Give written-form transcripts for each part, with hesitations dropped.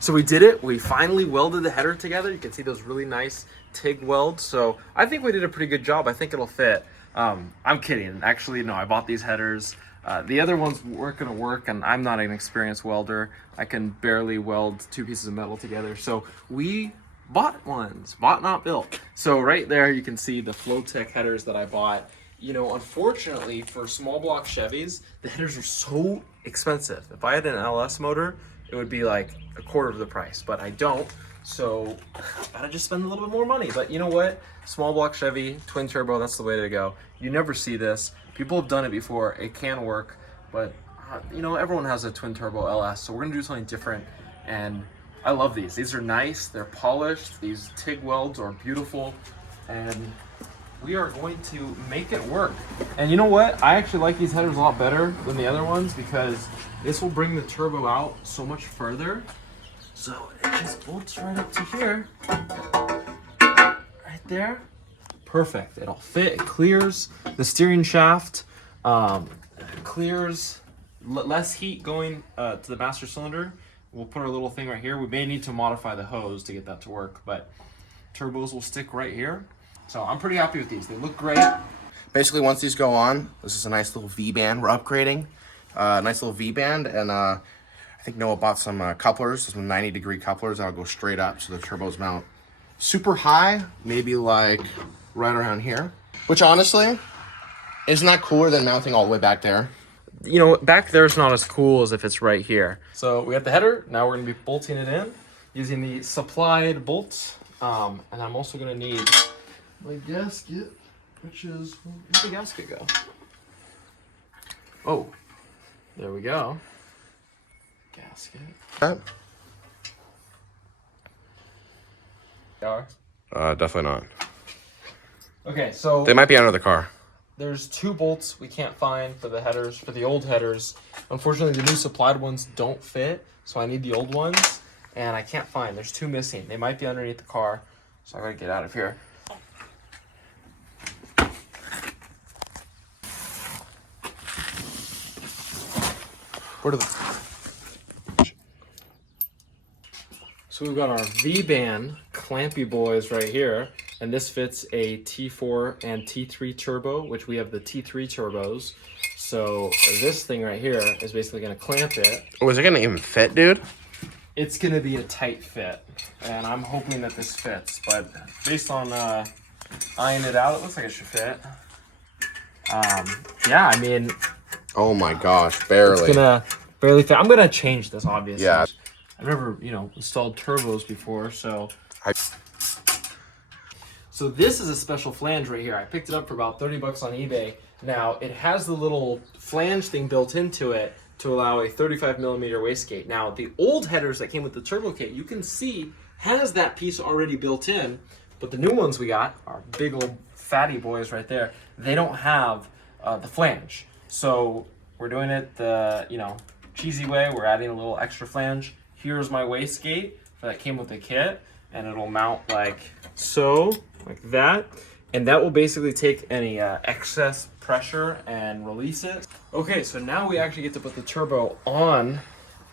So we did it. We finally welded the header together. You can see those really nice TIG welds. So I think we did a pretty good job. I think it'll fit. I'm kidding. Actually, no, I bought these headers. The other ones weren't going to work, and I'm not an experienced welder. I can barely weld two pieces of metal together. So we bought ones, bought not built. So right there you can see the Flowtech headers that I bought. You know, unfortunately for small block Chevys, the headers are so expensive. If I had an LS motor, it would be like a quarter of the price, but I don't. So I gotta just spend a little bit more money. But you know what? Small block Chevy, twin turbo, that's the way to go. You never see this. People have done it before. It can work, but you know, everyone has a twin turbo LS, so we're gonna do something different. And I love these. These are nice, they're polished. These TIG welds are beautiful, and we are going to make it work. And you know what? I actually like these headers a lot better than the other ones because this will bring the turbo out so much further. So it just bolts right up to here, right there. Perfect. It'll fit. It clears the steering shaft. Clears less heat going to the master cylinder. We'll put our little thing right here. We may need to modify the hose to get that to work, but turbos will stick right here. So I'm pretty happy with these. They look great. Basically, once these go on, this is a nice little V-band we're upgrading. Nice little V-band, and I think Noah bought some couplers, some 90-degree couplers that'll go straight up so the turbos mount super high, maybe like right around here. Which honestly, isn't that cooler than mounting all the way back there? You know, back there's not as cool as if it's right here. So we got the header. Now we're gonna be bolting it in using the supplied bolts. And I'm also gonna need my gasket, which is, where'd the gasket go? Oh, there we go. Gasket. Definitely not. Okay, so They might be under the car. there's two bolts we can't find for the headers, for the old headers. Unfortunately, the new supplied ones don't fit, so I need the old ones, and I can't find. There's two missing. They might be underneath the car, so I gotta get out of here. Where are the... So we've got our V-band clampy boys right here, and this fits a T4 and T3 turbo, which we have the T3 turbos. So this thing right here is basically gonna clamp it. Oh, is it gonna even fit, dude? It's gonna be a tight fit, and I'm hoping that this fits, but based on eyeing it out, it looks like it should fit. Yeah, I mean, Oh my gosh, barely. it's gonna barely fit. I'm gonna change this, obviously. Yeah. I've never, you know, installed turbos before, so. So this is a special flange right here. I picked it up for about 30 bucks on eBay. Now, it has the little flange thing built into it to allow a 35 millimeter wastegate. Now, the old headers that came with the turbo kit, you can see has that piece already built in, but the new ones we got, our big old fatty boys right there, they don't have the flange. So we're doing it the, you know, cheesy way. We're adding a little extra flange. Here's my wastegate that came with the kit, and it'll mount like so, like that. And that will basically take any excess pressure and release it. Okay, so now we actually get to put the turbo on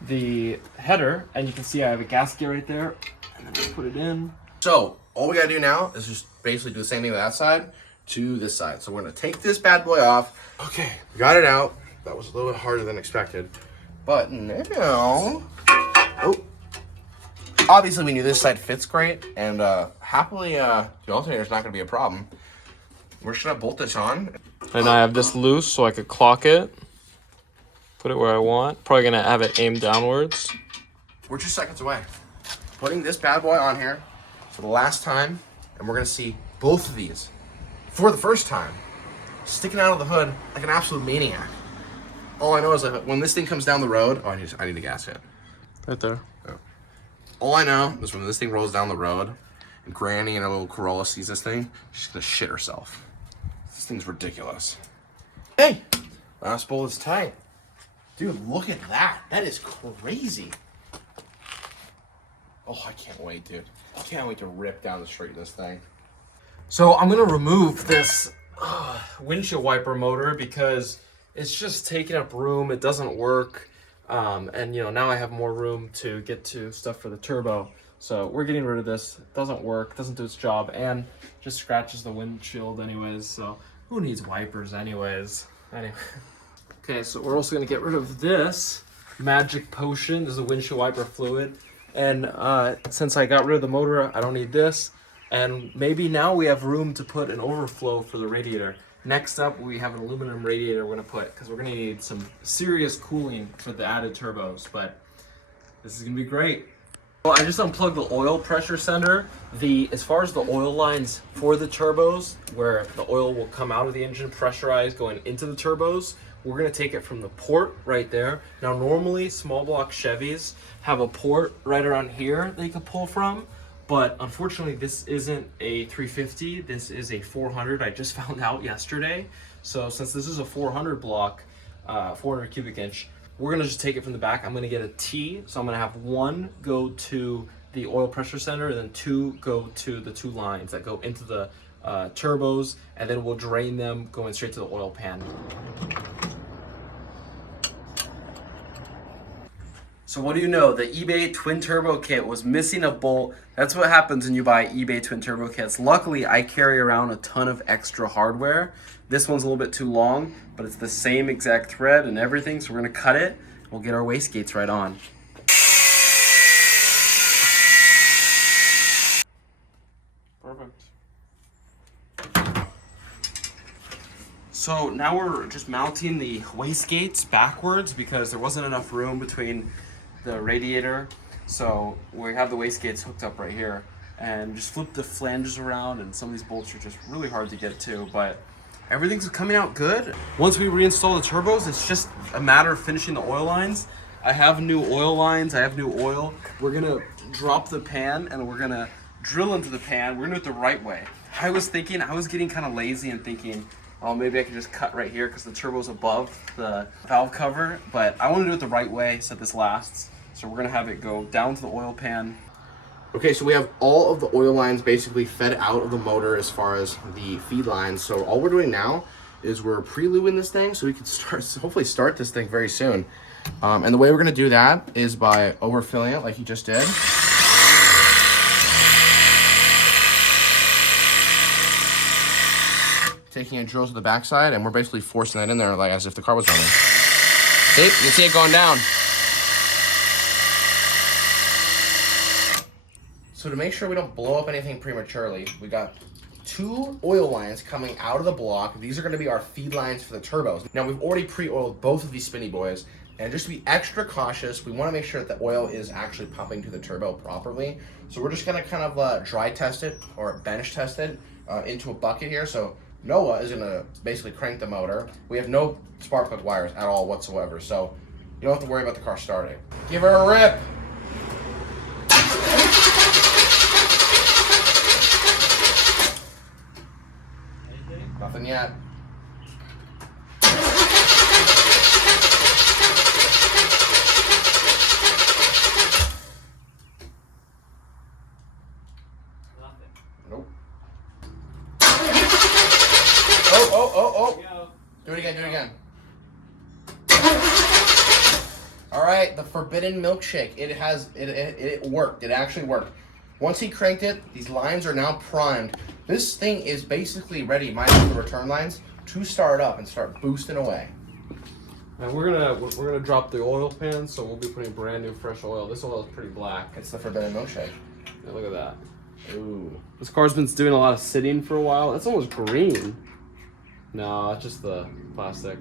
the header, and you can see I have a gasket right there, and then we put it in. So, all we gotta do now is just basically do the same thing with that side to this side. So we're gonna take this bad boy off. Okay, we got it out. That was a little bit harder than expected. But now, oh, obviously we knew this side fits great, and happily the alternator's not gonna be a problem. We're just gonna bolt this on. And I have this loose so I could clock it, put it where I want. Probably gonna have it aimed downwards. We're 2 seconds away. Putting this bad boy on here for the last time, and we're gonna see both of these for the first time, sticking out of the hood like an absolute maniac. All I know is that when this thing comes down the road, oh, I need a gasket. Right there. Oh. All I know is when this thing rolls down the road, and Granny in a little Corolla sees this thing, she's gonna shit herself. This thing's ridiculous. Hey, last bolt is tight. Dude, look at that. That is crazy. Oh, I can't wait, dude. I can't wait to rip down the street in this thing. So I'm gonna remove this windshield wiper motor because it's just taking up room. It doesn't work. And now I have more room to get to stuff for the turbo. So we're getting rid of this. It doesn't work, doesn't do its job, and just scratches the windshield anyways. So who needs wipers anyways? Anyway. Okay, so we're also gonna get rid of this magic potion. This is a windshield wiper fluid. And since I got rid of the motor, I don't need this. And maybe now we have room to put an overflow for the radiator. Next up, we have an aluminum radiator we're gonna put, because we're gonna need some serious cooling for the added turbos, but this is gonna be great. Well, I just unplugged the oil pressure sender. As far as the oil lines for the turbos, where the oil will come out of the engine pressurized going into the turbos, we're gonna take it from the port right there. Now, normally small block Chevys have a port right around here that you can pull from, but unfortunately this isn't a 350, this is a 400. I just found out yesterday. So since this is a 400 block, 400 cubic inch, we're gonna just take it from the back. I'm gonna get a T, so I'm gonna have one go to the oil pressure center, and then two go to the two lines that go into the turbos, and then we'll drain them going straight to the oil pan. So what do you know? The eBay twin turbo kit was missing a bolt. That's what happens when you buy eBay twin turbo kits. Luckily, I carry around a ton of extra hardware. This one's a little bit too long, but it's the same exact thread and everything. So we're gonna cut it. We'll get our wastegates right on. Perfect. So now we're just mounting the wastegates backwards because there wasn't enough room between the radiator. So we have the wastegates hooked up right here, and just flip the flanges around, and some of these bolts are just really hard to get to, but everything's coming out good. Once we reinstall the turbos, it's just a matter of finishing the oil lines. I have new oil lines, I have new oil. We're gonna drop the pan and we're gonna drill into the pan. We're gonna do it the right way. I was getting kind of lazy and thinking, oh, maybe I could just cut right here because the turbo's above the valve cover, but I want to do it the right way so this lasts. So we're gonna have it go down to the oil pan. Okay, so we have all of the oil lines basically fed out of the motor as far as the feed lines. So all we're doing now is we're pre-lubing this thing so we can hopefully start this thing very soon. And the way we're gonna do that is by overfilling it like he just did. Taking a drill to the backside, and we're basically forcing that in there like as if the car was running. See, you can see it going down. So to make sure we don't blow up anything prematurely, we got two oil lines coming out of the block. These are gonna be our feed lines for the turbos. Now we've already pre-oiled both of these spinny boys, and just to be extra cautious, we wanna make sure that the oil is actually pumping to the turbo properly. So we're just gonna kind of dry test it or bench test it into a bucket here. So Noah is gonna basically crank the motor. We have no spark plug wires at all whatsoever, so you don't have to worry about the car starting. Give her a rip. Nothing yet. Nope. Oh. Do it again. All right, the forbidden milkshake. It worked. It actually worked. Once he cranked it, these lines are now primed. This thing is basically ready, minus the return lines, to start up and start boosting away. And we're gonna drop the oil pan, so we'll be putting brand new fresh oil. This oil is pretty black. It's the forbidden milkshake. Yeah, look at that. Ooh. This car's been doing a lot of sitting for a while. It's almost green. No, it's just the plastic.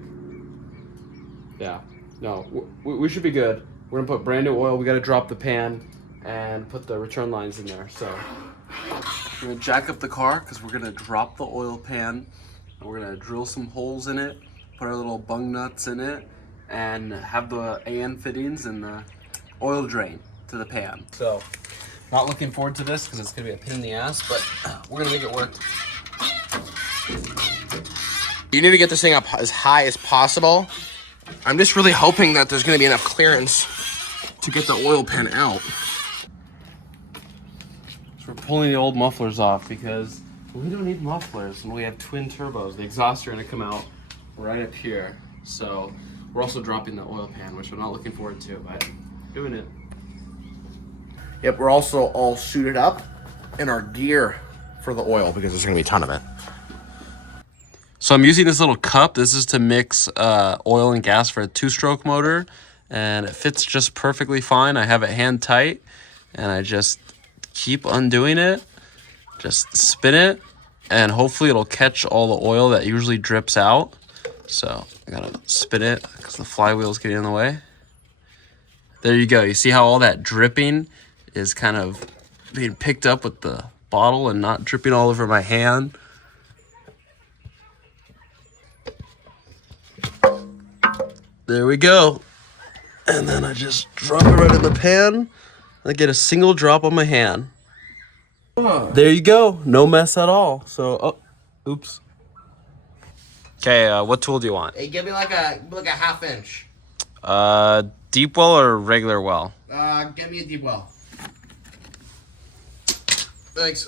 Yeah. No, we should be good. We're gonna put brand new oil. We gotta drop the pan and put the return lines in there. So we're gonna jack up the car because we're gonna drop the oil pan and we're gonna drill some holes in it, put our little bung nuts in it, and have the AN fittings and the oil drain to the pan. So not looking forward to this because it's gonna be a pain in the ass, but we're gonna make it work. You need to get this thing up as high as possible. I'm just really hoping that there's gonna be enough clearance to get the oil pan out. So we're pulling the old mufflers off because we don't need mufflers when we have twin turbos. The exhausts are gonna come out right up here. So We're also dropping the oil pan, which I'm not looking forward to, but doing it. Yep, we're also all suited up in our gear for the oil because there's gonna be a ton of it. So I'm using this little cup. This is to mix oil and gas for a 2-stroke motor, and it fits just perfectly fine. I have it hand tight, and I just keep undoing it, just spin it, and hopefully it'll catch all the oil that usually drips out. So I gotta spin it because the flywheel's getting in the way. There you go. You see how all that dripping is kind of being picked up with the bottle and not dripping all over my hand. There we go. And then I just drop it right in the pan. I get a single drop on my hand. There you go. No mess at all. So, oh, oops. Okay, what tool do you want? Hey, give me like a half inch. Deep well or regular well? Give me a deep well. Thanks.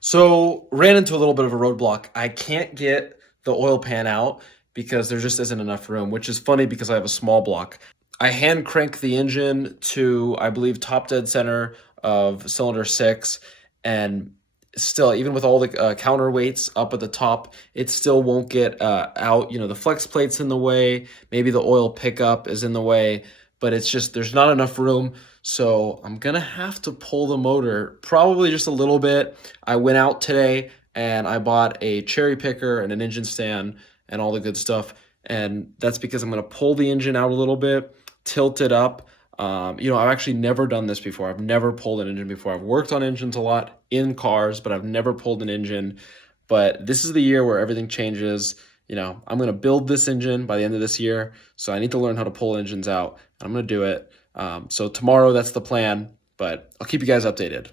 So, ran into a little bit of a roadblock. I can't get the oil pan out because there just isn't enough room, which is funny because I have a small block. I hand crank the engine to, I believe, top dead center of cylinder 6, and still, even with all the counterweights up at the top, it still won't get out. You know, the flex plate's in the way, maybe the oil pickup is in the way, but it's just, there's not enough room. So I'm gonna have to pull the motor probably just a little bit. I went out today and I bought a cherry picker and an engine stand and all the good stuff. And that's because I'm gonna pull the engine out a little bit, tilt it up. You know, I've actually never done this before. I've never pulled an engine before. I've worked on engines a lot in cars, but I've never pulled an engine. But this is the year where everything changes. You know, I'm gonna build this engine by the end of this year. So I need to learn how to pull engines out. I'm gonna do it. So tomorrow, that's the plan, but I'll keep you guys updated.